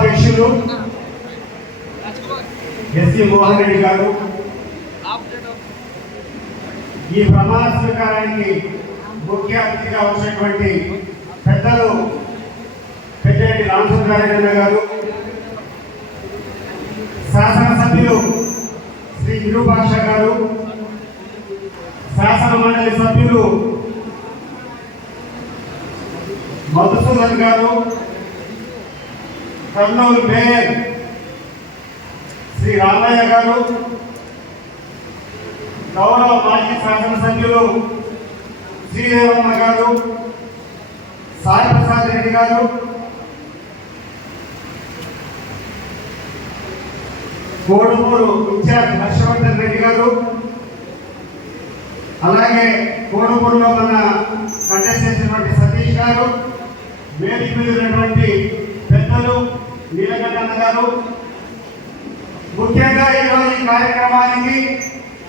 సభాధ్యక్షులు ఎస్సీ మోహన్ రెడ్డి గారు. ఈ ప్రమాణ స్వీకారానికి ముఖ్య అతిథిగా వచ్చినటువంటి పెద్దలు పెద్దిరెడ్డి రామచంద్రారెడ్డి గారు శాసనసభ్యులు శ్రీ విరూపాక్ష గారు శాసన మండలి సభ్యులు మధుసూదన్ గారు కర్నూలు మేయర్ శ్రీ రామయ్య గారు గౌరవ మాజీ శాసనసభ్యులు శ్రీదేవమ్మ గారు సాయిప్రసాద్ రెడ్డి గారు కోడుమూరు ఇన్ఛార్జ్ హర్షవర్ధన్ రెడ్డి గారు అలాగే కోడుమూరులో మన కంటెస్ట్ చేసినటువంటి సతీష్ గారు వేదిక మీద ఉన్నటువంటి పెద్దలు నీలకంఠన్న గారు. ముఖ్యంగా ఈరోజు ఈ కార్యక్రమానికి